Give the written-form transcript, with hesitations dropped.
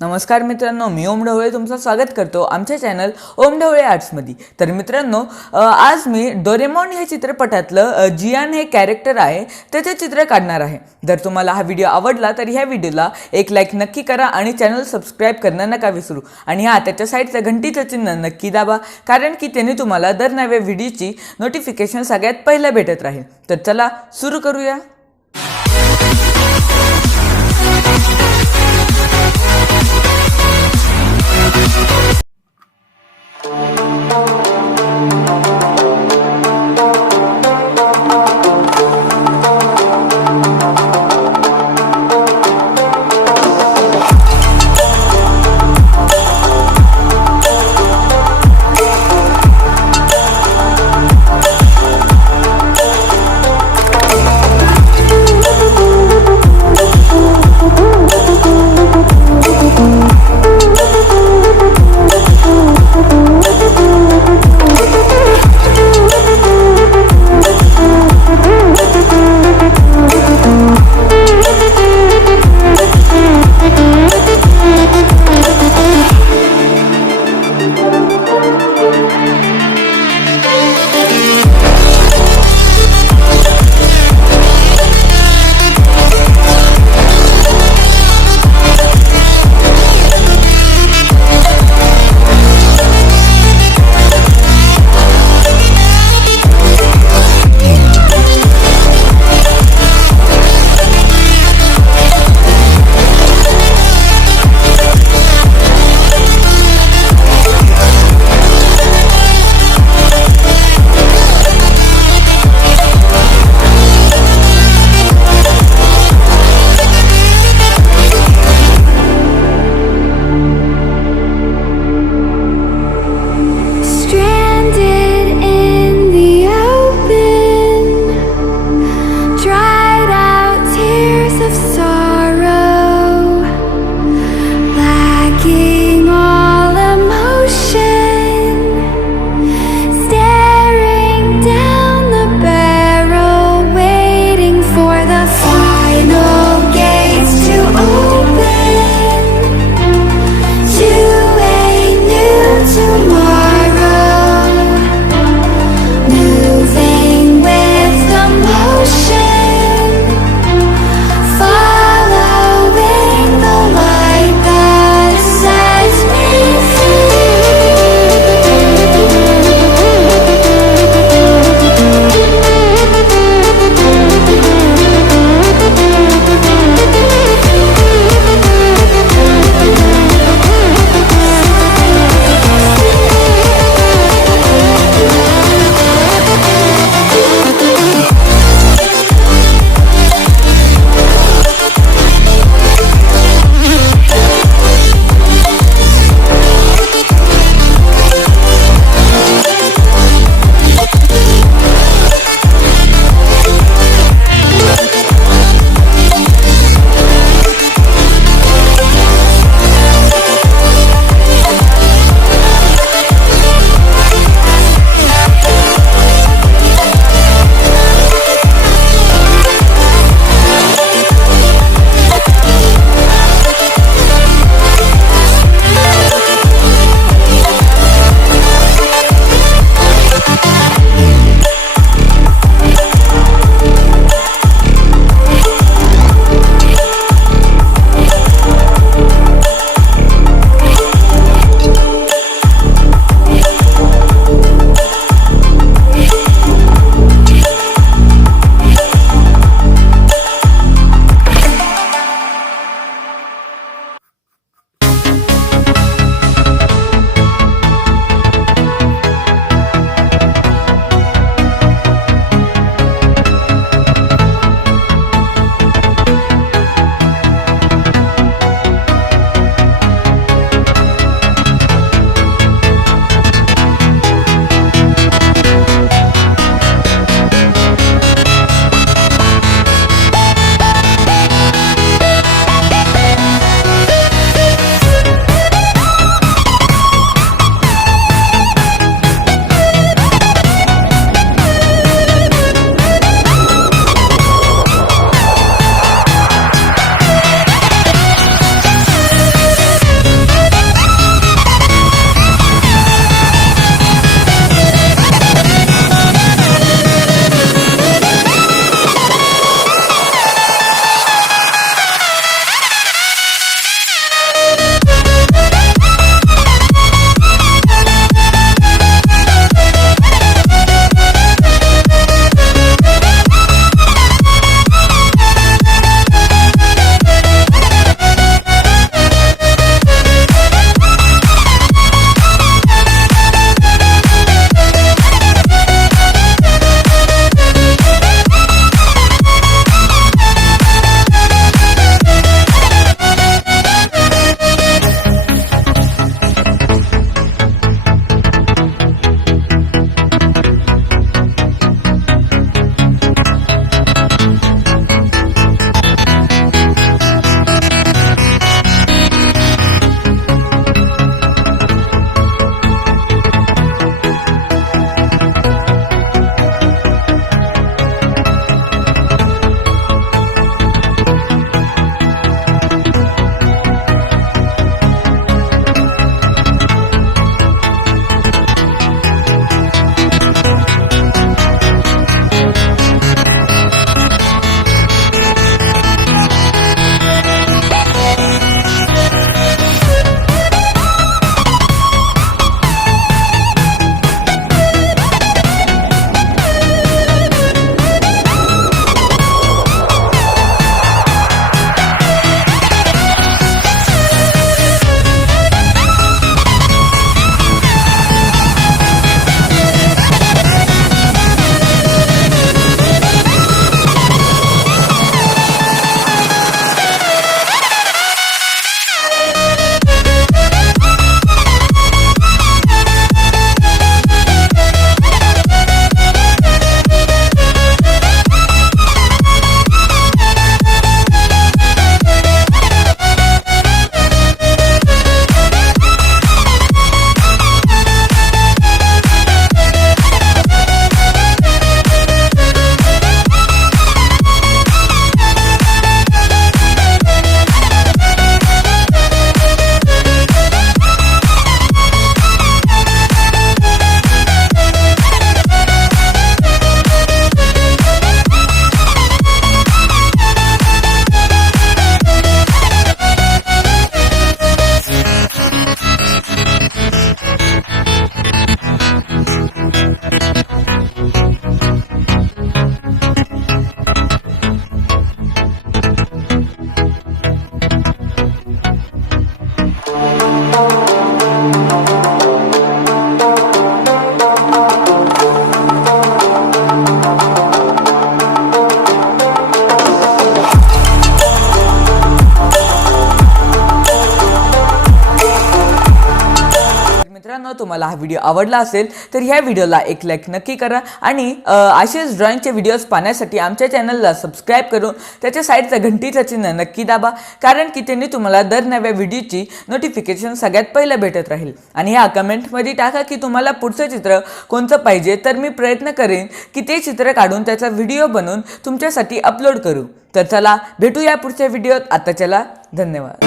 नमस्कार मित्रांनो, मी ओम ढवळे तुमचं स्वागत करतो आमच्या चॅनल ओम ढवळे आर्ट्समध्ये। तर मित्रांनो, आज मी डोरेमॉन हे चित्रपटातलं जियान हे कॅरेक्टर आहे त्याचे चित्र काढणार आहे। जर तुम्हाला हा व्हिडिओ आवडला तर ह्या व्हिडिओला एक लाईक नक्की करा आणि चॅनल सबस्क्राईब करणं नका विसरू। आणि त्याच्या साईडचं घंटीचं चिन्ह नक्की दाबा, कारण की त्याने तुम्हाला दर नव्या व्हिडिओची नोटिफिकेशन सगळ्यात पहिलं भेटत राहील। तर चला सुरू करूया। मित्रांनो, तुम्हाला हा व्हिडिओ आवडला असेल तर ह्या व्हिडिओला एक लाईक नक्की करा आणि असेच ड्रॉइंगचे व्हिडिओज पाहण्यासाठी आमच्या चॅनलला सबस्क्राईब करून त्याच्या साईडचं घंटीचं चिन्ह नक्की दाबा, कारण की त्यांनी तुम्हाला दर नव्या व्हिडिओची नोटिफिकेशन सगळ्यात पहिलं भेटत राहील. आणि ह्या कमेंटमध्ये टाका की तुम्हाला पुढचं चित्र कोणतं पाहिजे, तर मी प्रयत्न करेन की ते चित्र काढून त्याचा व्हिडिओ बनवून तुमच्यासाठी अपलोड करू. तर चला भेटूया पुढच्या व्हिडिओत. आता चला, धन्यवाद.